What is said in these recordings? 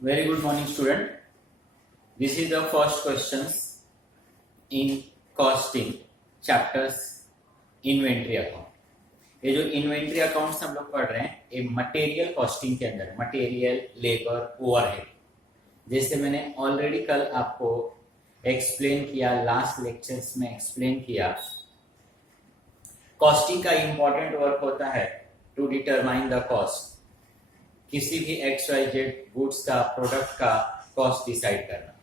Very good morning, student. This is the first questions in costing chapters inventory account. ये जो inventory accounts हम लोग पढ़ रहे हैं ये मटेरियल कॉस्टिंग के अंदर मटेरियल, लेबर, ओवरहेड. जैसे मैंने ऑलरेडी कल आपको एक्सप्लेन किया, लास्ट लेक्चर्स में एक्सप्लेन किया, कॉस्टिंग का इंपॉर्टेंट वर्क होता है टू डिटरमाइन द कॉस्ट. किसी भी XYZ गुड्स का, प्रोडक्ट का कॉस्ट डिसाइड करना.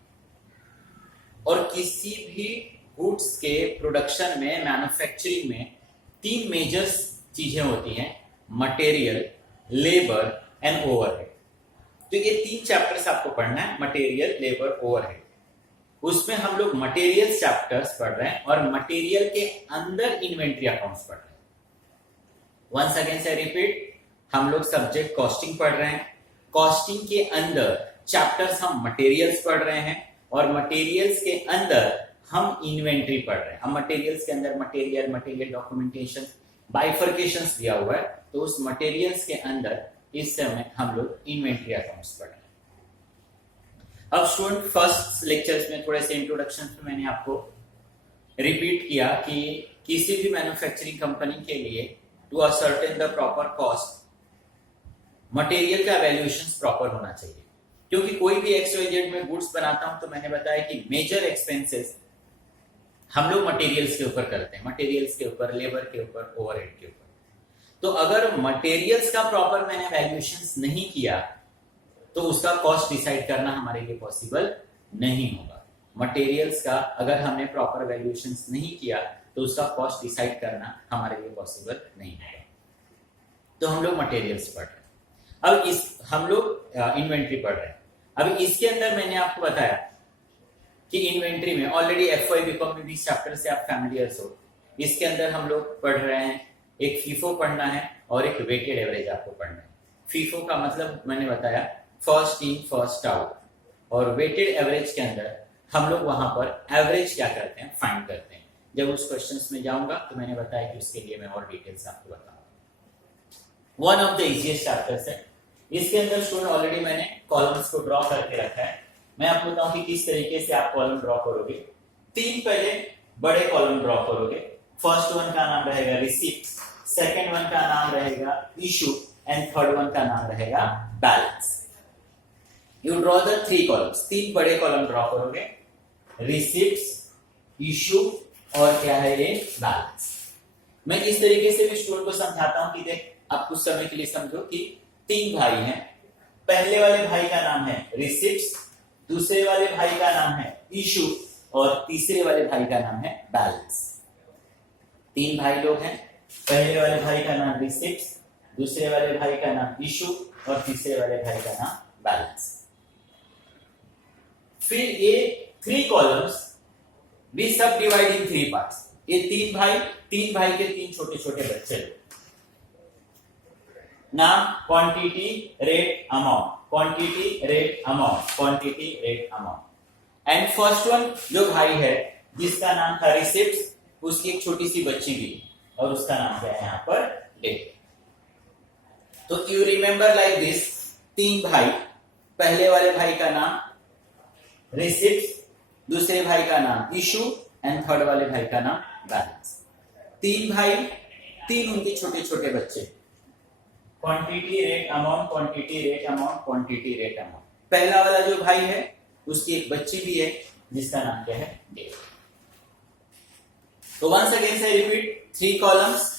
और किसी भी गुड्स के प्रोडक्शन में, मैन्युफैक्चरिंग में तीन मेजर चीजें होती हैं: मटेरियल, लेबर एंड ओवरहेड. तो ये तीन चैप्टर्स आपको पढ़ना है, मटेरियल, लेबर, ओवरहेड. उसमें हम लोग मटेरियल चैप्टर्स पढ़ रहे हैं और मटेरियल के अंदर इन्वेंट्री अकाउंट्स पढ़ रहे हैं. वंस अगेन से रिपीट, हम लोग सब्जेक्ट कॉस्टिंग पढ़ रहे हैं. कॉस्टिंग के अंदर चैप्टर्स हम मटेरियल्स पढ़ रहे हैं और मटेरियल्स के अंदर हम इन्वेंट्री पढ़ रहे हैं. हम मटेरियल्स के अंदर मटेरियल डॉक्यूमेंटेशन, बाइफर्केशंस दिया हुआ है, तो उस मटेरियल्स के अंदर इस समय हम लोग इन्वेंट्री अकाउंट्स पढ़ रहे हैं. अब स्टूडेंट, फर्स्ट लेक्चर्स में थोड़े से इंट्रोडक्शन में मैंने आपको रिपीट किया कि किसी भी मैन्युफैक्चरिंग कंपनी के लिए to ascertain the proper cost, material का वैल्यूएशन प्रॉपर होना चाहिए. क्योंकि कोई भी XYZ में गुड्स बनाता हूं तो मैंने बताया कि मेजर एक्सपेंसेस हम लोग मटेरियल्स के ऊपर करते हैं, मटेरियल्स के ऊपर, लेबर के ऊपर, ओवरहेड के ऊपर. तो अगर मटेरियल्स का प्रॉपर मैंने वैल्यूएशन नहीं किया तो उसका कॉस्ट डिसाइड करना हमारे लिए पॉसिबल नहीं होगा. मटेरियल्स का अगर हमने प्रॉपर वैल्यूएशन नहीं किया तो उसका कॉस्ट डिसाइड करना हमारे लिए पॉसिबल नहीं होगा. तो हम लोग मटेरियल्स पढ़ रहे हैं. अब हम लोग इन्वेंट्री पढ़ रहे हैं. अब इसके अंदर मैंने आपको बताया कि इन्वेंट्री में ऑलरेडी FY बीकॉम में भी चैप्टर से आप फैमिलियर हो. इसके अंदर हम लोग पढ़ रहे हैं, एक फीफो पढ़ना है और एक वेटेड एवरेज आपको पढ़ना है. फीफो का मतलब मैंने बताया फर्स्ट इन फर्स्ट आउट, और वेटेड एवरेज के अंदर हम लोग वहां पर एवरेज क्या करते हैं, फाइंड करते हैं. जब उस क्वेश्चंस में जाऊंगा तो मैंने बताया कि उसके लिए मैं और डिटेल्स आपको बताऊंगा. One of the easiest chapters है. इसके अंदर स्टूडेंट ऑलरेडी मैंने कॉलम्स को ड्रॉ करके रखा है. मैं आपको बताऊं कि किस तरीके से आप कॉलम ड्रॉ करोगे. तीन पहले बड़े कॉलम ड्रॉ करोगे. फर्स्ट वन का नाम रहेगा रिसीप्ट, सेकंड वन का नाम रहेगा इशू एंड थर्ड वन का नाम रहेगा balance. You draw the three columns. तीन बड़े कॉलम ड्रॉ करोगे, रिसीप्ट्स, इशू और क्या है ये, बैलेंस. मैं इस तरीके से भी स्टूडेंट को समझाता हूं कि देख, आप कुछ समय के लिए समझो कि तीन भाई हैं. पहले वाले भाई का नाम है रिसिप्ट्स, दूसरे वाले भाई का नाम है इशू और तीसरे वाले भाई का नाम है बैलेंस. तीन भाई लोग हैं. पहले वाले भाई का नाम रिसिप्ट्स, दूसरे वाले भाई का नाम इशू और तीसरे वाले भाई का नाम बैलेंस. फिर ये थ्री कॉलम्स वी सब डिवाइड इन थ्री पार्ट्स. ये तीन भाई के तीन छोटे छोटे बच्चे लोग. नाम quantity, rate, amount, quantity, rate, amount, quantity, rate, amount. And first one जो भाई है जिसका नाम था रिसिप्ट्स, उसकी एक छोटी सी बच्ची भी और उसका नाम क्या है यहाँ पर, डेट. तो यू रिमेंबर लाइक दिस, तीन भाई, पहले वाले भाई का नाम रिसिप्ट्स, दूसरे भाई का नाम इशू एंड थर्ड वाले भाई का नाम बैलेंस. तीन भाई, तीन उनके छोटे छोटे बच्चे, quantity, rate, amount, quantity, rate, amount, quantity, rate, amount. पहला वाला जो भाई है उसकी एक बच्ची भी है जिसका नाम क्या है, डेट. तो वंस अगेन से repeat, three columns.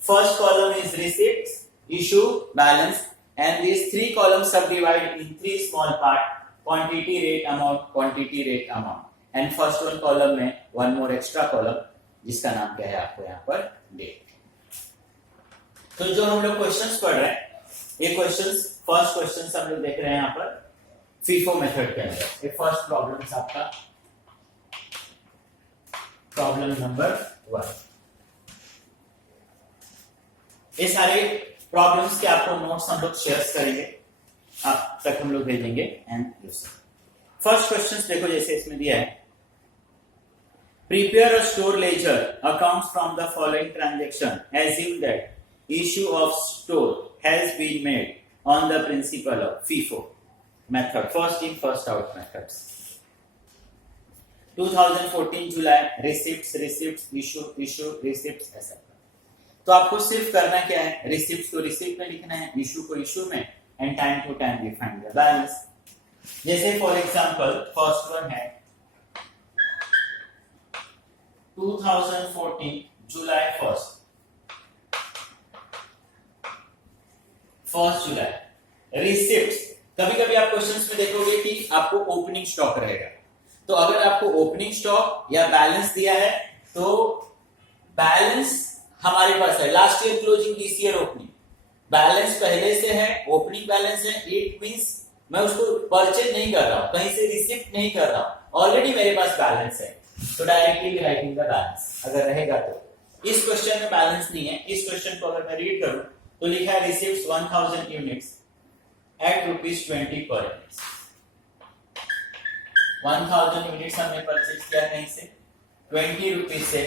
First column is receipts, issue, balance, and these three columns subdivided in three small part: quantity, rate, amount, quantity, rate, amount. and first one column में one more extra column जिसका नाम क्या है आपको यहाँ पर, date. तो जो हम लोग क्वेश्चंस पढ़ रहे हैं, ये क्वेश्चंस, फर्स्ट क्वेश्चंस हम लोग देख रहे हैं यहाँ पर फीफो मेथड के अंदर. ये फर्स्ट प्रॉब्लम आपका प्रॉब्लम नंबर 1. ये सारे प्रॉब्लम्स के आपको नोट्स हम लोग शेयर करेंगे, आप तक हम लोग भेजेंगे. एंड फर्स्ट क्वेश्चंस देखो, जैसे इसमें दिया है, prepare a store ledger accounts from the following transaction. Assume that issue of store has been made on the principle of FIFO. Method, first in first out methods. 2014 July, receipts receipts, issue issue receipts, ऐसा। तो आपको सिर्फ करना क्या है, receipts को receipt में लिखना है, इशू को इशू में, and time to time we find the balance. जैसे फॉर एग्जांपल फर्स्ट वन है 2014 जुलाई 1 जुलाई, रिसिप्ट्स। कभी कभी आप क्वेश्चंस में देखोगे कि आपको ओपनिंग स्टॉक रहेगा, तो अगर आपको ओपनिंग स्टॉक या बैलेंस दिया है तो बैलेंस हमारे पास है last year closing, this year opening, balance पहले से है, ओपनिंग बैलेंस है, इट मींस मैं उसको परचेज नहीं कर रहा हूं, कहीं से रिसिप्ट नहीं कर रहा हूं, ऑलरेडी मेरे पास बैलेंस है, तो डायरेक्टली राइटिंग द बैलेंस अगर रहेगा तो। इस क्वेश्चन में बैलेंस नहीं है, इस क्वेश्चन को अगर मैं रीड करूं तो लिखा है receipts 1000 units at ₹20 per unit. 1000 units हमने परचेज किया कहीं से 20 रुपीज से,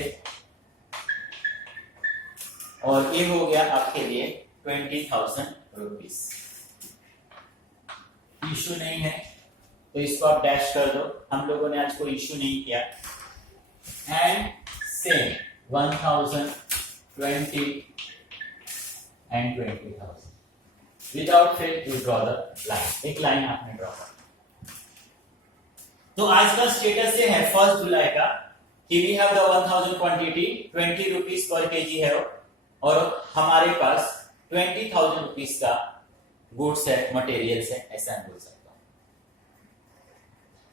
और ये हो गया आपके लिए 20,000 रुपीज। इशू नहीं है तो इसको आप डैश कर दो, हम लोगों ने आज कोई इशू नहीं किया। एंड सेम 1000, 20 एंड 20,000 विदाउट फिर यू ड्रॉ द लाइन, एक लाइन आपने ड्रॉ कर। तो आज का स्टेटस ये है 1 जुलाई का कि we have the 1000 quantity, 20 rupees per KG है और हमारे पास 20,000 रुपीज का गुड्स है, मटेरियल्स है, ऐसा बोल सकता हूं।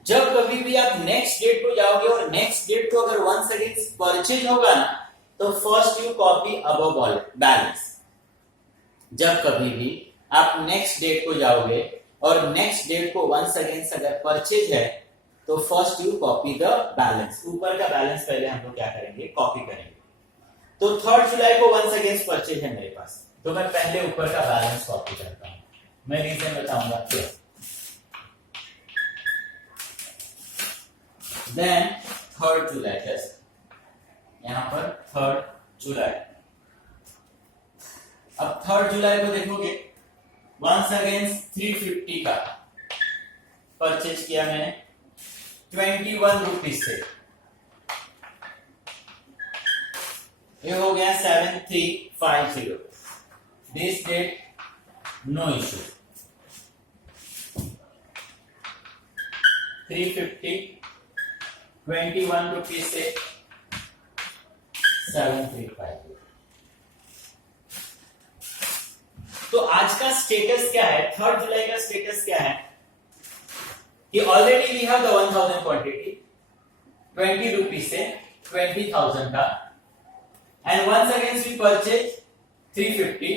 जब कभी भी आप नेक्स्ट डेट को जाओगे और नेक्स्ट डेट को अगर वंस अगेन परचेज होगा ना, तो first you copy above all balance. जब कभी भी आप नेक्स्ट डेट को जाओगे और नेक्स्ट डेट को वंस अगेन अगर परचेज है तो first you copy the balance, ऊपर का बैलेंस पहले हम लोग क्या करेंगे, कॉपी करेंगे। तो 3 जुलाई को वंस अगेन परचेज है मेरे पास, तो मैं पहले ऊपर का बैलेंस कॉपी करता हूं, मैं रीजन बताऊंगा क्यों। देन 3 जुलाई, जैसे यहां पर 3 जुलाई। अब 3 जुलाई को देखोगे वंस अगेन 350 का परचेज किया मैंने 21 रुपीज से, ये हो गया 7350। This date no issue. 350 21 rupees से 7350। तो आज का स्टेटस क्या है, 3 जुलाई का स्टेटस क्या है कि already we have the 1000 quantity 20 rupees से 20,000 का, and once again we purchase 350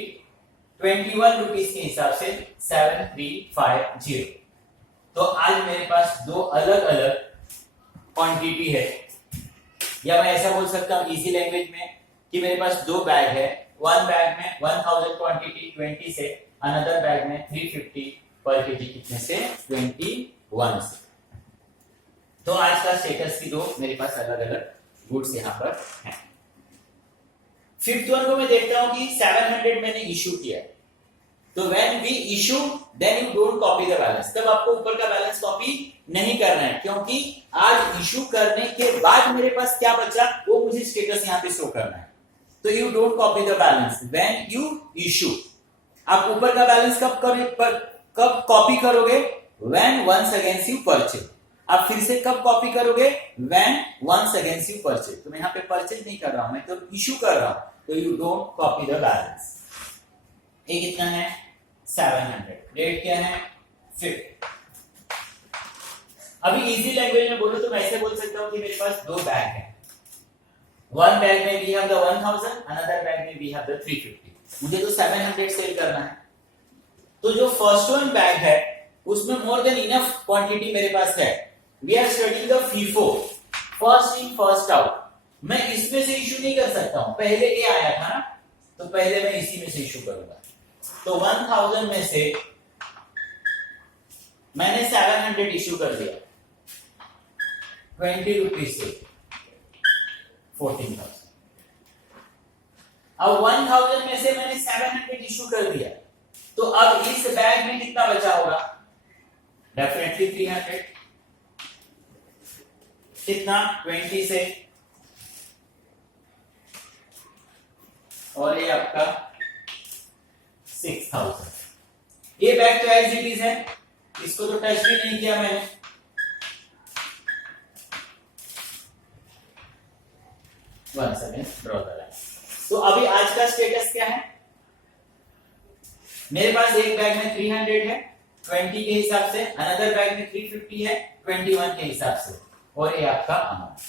21 rupees के हिसाब से 7350। तो आज मेरे पास दो अलग अलग क्वांटिटी है, या मैं ऐसा बोल सकता हूं इजी लैंग्वेज में कि मेरे पास दो बैग है, वन बैग में 1000 क्वांटिटी 20 से, अनदर बैग में 350 पर केजी कितने से, 21 से। तो आज का स्टेटस की दो मेरे पास अलग अलग गुड्स यहां पर हैं। 5th वन को मैं देखता हूं कि 700 मैंने इशू किया है, तो when we issue then you don't copy the balance, तब आपको ऊपर का बैलेंस कॉपी नहीं करना है, क्योंकि आज इशू करने के बाद मेरे पास क्या बचा वो मुझे स्टेटस यहां पे शो करना है। तो you don't copy the balance when you issue. आप ऊपर का बैलेंस कब कॉपी करोगे, when once against you purchase. आप फिर से कब कॉपी करोगे, when once against you purchase. तो मैं यहां पे परचेज नहीं कर रहा हूं, मैं तो इशू कर रहा हूं, तो you don't copy the balance. ये कितना है 700, डेट क्या है 5th। अभी इजी लैंग्वेज में बोलूं तो मैं ऐसे बोल सकता हूं कि मेरे पास दो बैग है, वन बैग में we have the 1000, another bag में वी हैव द 350। मुझे तो 700 सेल करना है, तो जो फर्स्ट वन बैग है उसमें मोर देन इनफ क्वांटिटी मेरे पास है। We are studying the FIFO, first in first out. मैं इसमें से इशू नहीं कर सकता हूं, पहले ये आया था ना, तो पहले मैं इसी में से इशू करूंगा। तो 1000 में से मैंने 700 इशू कर दिया 20 रुपीज से 14,000। अब 1000 में से मैंने 700 इशू कर दिया, तो अब इस बैग में कितना बचा होगा, डेफिनेटली 300। कितना? 20 से, और ये आपका 6000। ये back to as it is है, इसको तो टच भी नहीं किया मैंने। One second, draw the line. तो अभी आज का स्टेटस क्या है? मेरे पास एक बैग में 300 है 20 के हिसाब से, अनदर बैग में 350 है 21 के हिसाब से, और ये आपका अमाउंट।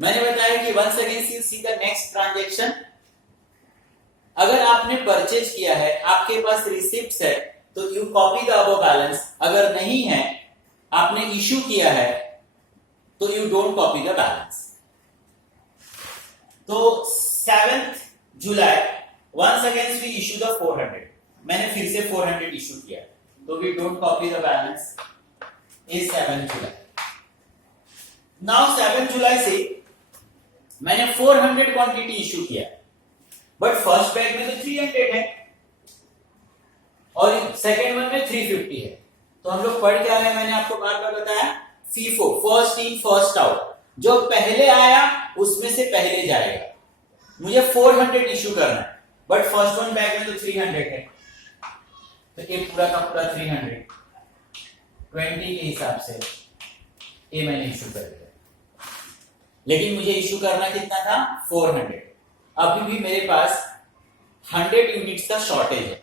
मैंने बताया कि once again you see the next transaction. अगर आपने परचेज किया है, आपके पास रिसिप्ट्स है, तो you copy the above balance. अगर नहीं है, आपने इश्यू किया है, तो you don't copy the balance. तो 7th जुलाई once again we issue the 400। मैंने फिर से 400 इश्यू किया, तो we don't copy the balance is 7th जुलाई। नाउ 7th जुलाई से मैंने 400 क्वांटिटी इश्यू किया, बट फर्स्ट बैग में तो 300 है और सेकेंड वन में 350 है। तो हम लोग पढ़ क्या रहे हैं, मैंने आपको बार बार बताया, FIFO, first in first out. जो पहले आया उसमें से पहले जाएगा। मुझे 400 इश्यू करना है, बट फर्स्ट वन बैग में तो 300 है, तो ये पूरा का पूरा 300 20 के हिसाब से ये मैंने इश्यू कर दिया। लेकिन मुझे इश्यू करना कितना था? 400। अभी भी मेरे पास 100 यूनिट्स का शॉर्टेज है।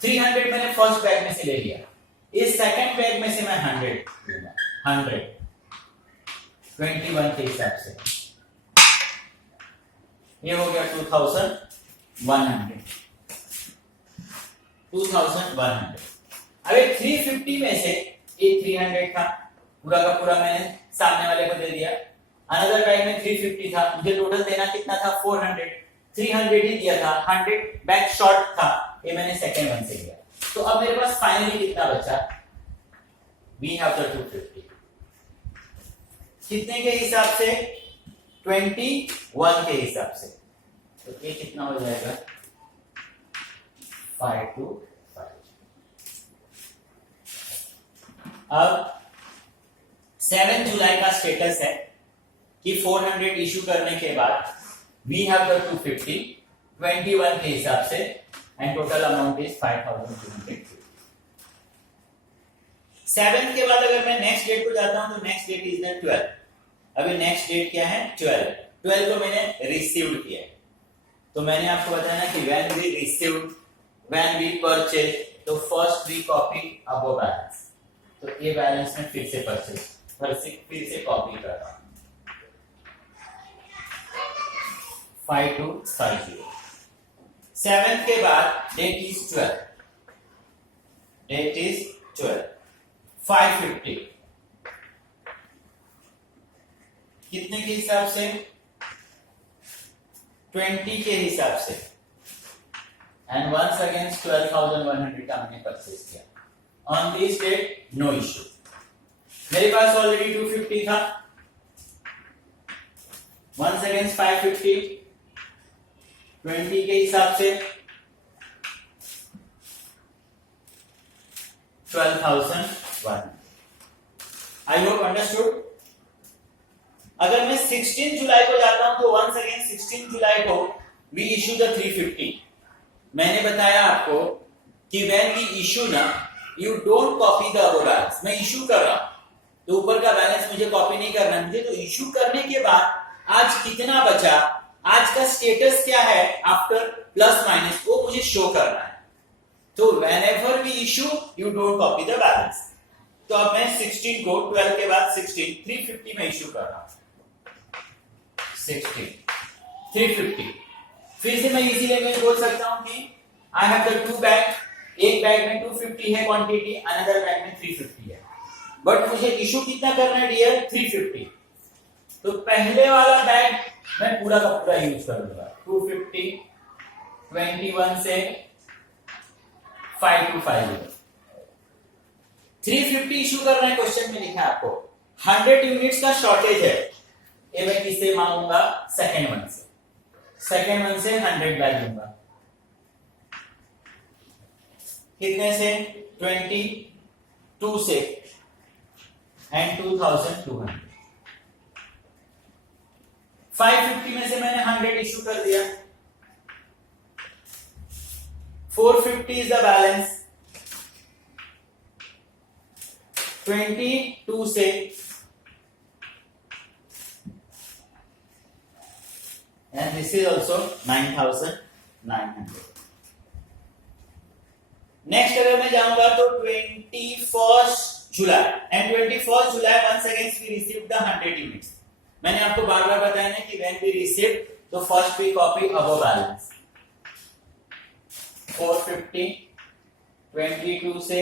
300 मैंने फर्स्ट बैग में से ले लिया, इस सेकंड बैग में से मैं 100 लूंगा। 100 21 के हिसाब से ये हो गया 2100। 2100। अबे 350 में से ये 300 था, पूरा का पूरा मैंने सामने वाले को दे दिया। अनदर बैग में 350 था, मुझे टोटल देना कितना था? 400। 300 ही दिया था, 100 बैग शॉर्ट था, ये मैंने सेकंड वन से लिया। तो अब मेरे पास फाइनली कितना बचा? We have the 250। कितने के हिसाब से? 21 के हिसाब से। तो ये कितना हो जाएगा? 525। अब 7 जुलाई का स्टेटस है कि 400 इश्यू करने के बाद वी हैव द 250 21 के हिसाब से, एंड टोटल अमाउंट इज 5250। 7 के बाद अगर मैं नेक्स्ट डेट को जाता हूं, तो नेक्स्ट डेट इज द 12। अभी नेक्स्ट डेट क्या है? 12। 12 को मैंने रिसीव्ड किया, तो मैंने आपको बताया ना कि when we received, when we purchase, तो first we copy above balance. तो ये बैलेंस में फिर से फिर से कॉपी कर रहा हूं। 5250। 7 के बाद डेट इज 12। Date is 12। 550 कितने के हिसाब से? 20 के हिसाब से, एंड वंस अगेन 12,100 का मैंने परचेज किया। On this date no issue. मेरे पास ऑलरेडी 250 था, वंस अगेन 550 20 के हिसाब से 12,100। I hope understood. अगर मैं 16 जुलाई को जाता हूं, तो वंस अगेन 16 जुलाई को वी इश्यू द 350। मैंने बताया आपको कि व्हेन वी इश्यू ना, you don't copy the above balance. मैं इश्यू कर रहा हूं, तो ऊपर का बैलेंस मुझे कॉपी नहीं करना। मुझे तो इश्यू करने के बाद आज कितना बचा, आज का स्टेटस क्या है आफ्टर प्लस माइनस, वो मुझे शो करना है। तो whenever we issue, you don't copy the balance। तो अब मैं 16 को 12 के बाद 16 350 में इश्यू कर रहा हूं। 16 350। फिर से मैं इजी लैंग्वेज बोल सकता हूं कि आई हैव द 2 बैग। एक बैग में 250 है क्वांटिटी, अनदर बैग में 350 है, बट मुझे इश्यू कितना करना है डियर? 350। तो पहले वाला बैग मैं पूरा का पूरा यूज करूंगा। 250 21 से 5250। 350 इश्यू करना है, क्वेश्चन में लिखा है आपको। 100 यूनिट्स का शॉर्टेज है, ये मैं किससे मांगूंगा? सेकेंड वन से। सेकेंड वन से 100 बैग लूंगा। कितने से? 20 2 से एंड 2200। 550 में से मैंने 100 इशू कर दिया, 450 इज द बैलेंस, 22 से and this is also 9900। Next अगर मैं जाऊंगा तो 21 July and 21 July once again we received the 100 units। मैंने आपको बार बार बताया ना कि when we received तो first we copy above balance 450 22 से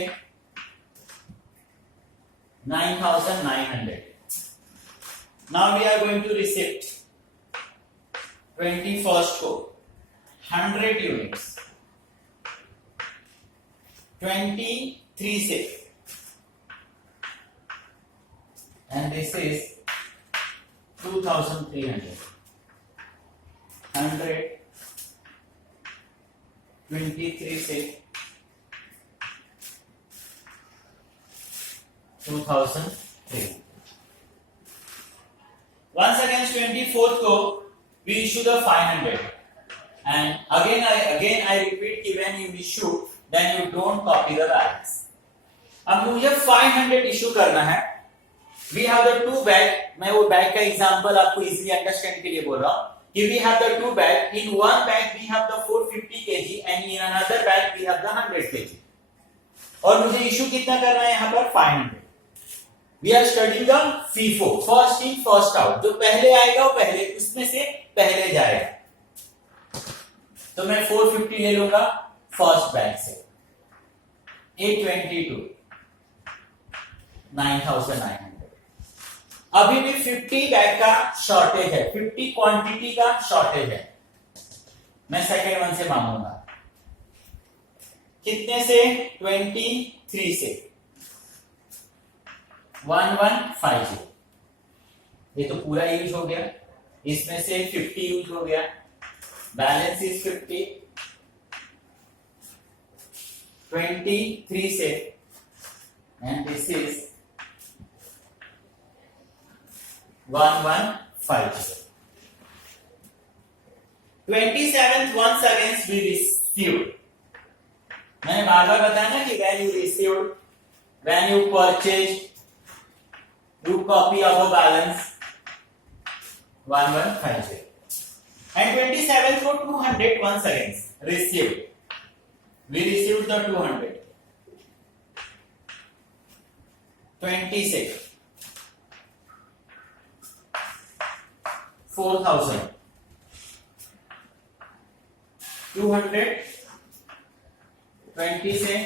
9900। now we are going to receipt 21st को 100 units 23 से and this is 2300। 100 23 से 2300। once again 24th को we issue the 500 and again I repeat कि when you issue then you don't copy the balance। अब मुझे 500 issue करना है, we have the two bag, मैं वो बैग का एग्जांपल आपको इजीली अंडरस्टैंड के लिए बोल रहा हूं कि we have the two bag, in one bag we have the 450 kg and in another bag we have the 100 kg और मुझे इशू कितना करना है यहाँ पर 500। we are studying the FIFO, first in first out, जो पहले आएगा वो पहले उसमें से पहले जाएगा। तो मैं 450 ले लूंगा फर्स्ट बैग से, 822 9900। अभी भी 50 बैग का शॉर्टेज है, 50 क्वांटिटी का शॉर्टेज है। मैं सेकेंड वन से मांगूंगा कितने से 23 से 1150। ये तो पूरा यूज हो गया, इसमें से 50 यूज हो गया, बैलेंस इज 50 23 से and this is 1150। 27th once again we received। मैंने बार बार बताया ना कि when you received, when you purchased, you copy our balance 1150 and 27th for 200 once again received। we received the 200 26 4000 200 20 से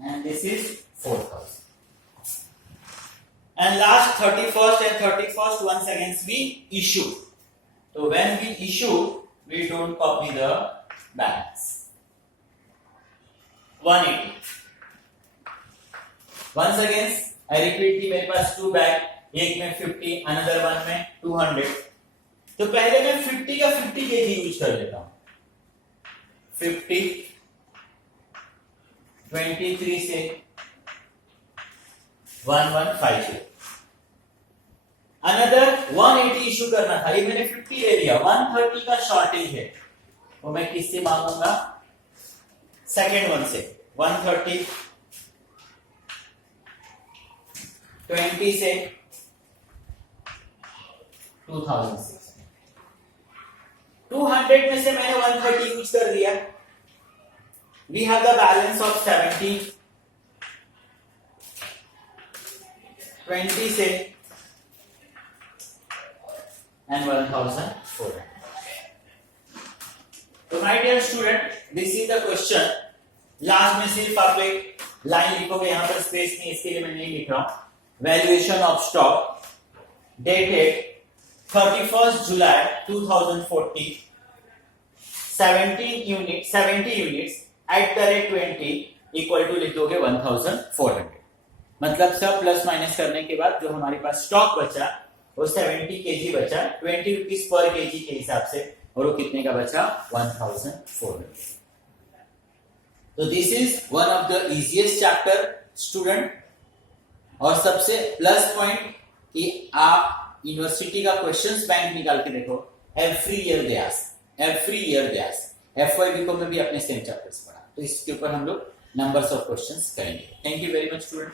and this is 4000 and last 31st and 31st once again we issue। so when we issue we don't copy the balance 180। once again I repeat कि मेरे पास to bag, एक में 50 another one में 200। तो पहले मैं 50 का 50 केजी यूज कर लेता हूं, 50 23 से 1150। अनदर 180 इशू करना था, ये मैंने 50 ले लिया, 130 का शॉर्टेज है, वो मैं किससे मांगूंगा सेकेंड वन से 130 20 से 2600। 200 में से मैंने 130 यूज कर दिया, we have the balance of 70 20 से and 1400। तो my dear student this is the question. Last में सिर्फ आप एक लाइन लिखोगे, यहां पर स्पेस नहीं, इसके लिए मैं नहीं लिख रहा हूं। Valuation of stock dated 31st July 2040 70 units at the rate 20 equal to लिख दोगे 1400। मतलब सब प्लस माइनस करने के बाद जो हमारे पास स्टॉक बचा वो 70 केजी बचा, 20 रुपीज पर केजी के हिसाब से, और वो कितने का बचा 1400। तो this is one of the easiest chapter student. और सबसे प्लस पॉइंट कि आप यूनिवर्सिटी का क्वेश्चंस बैंक निकाल के देखो, एवरी ईयर दे आस्क। एफवाईबीको में भी अपने सेम चैप्टर्स पढ़ा, तो इसके ऊपर हम लोग नंबर्स ऑफ क्वेश्चंस करेंगे। Thank you very much student.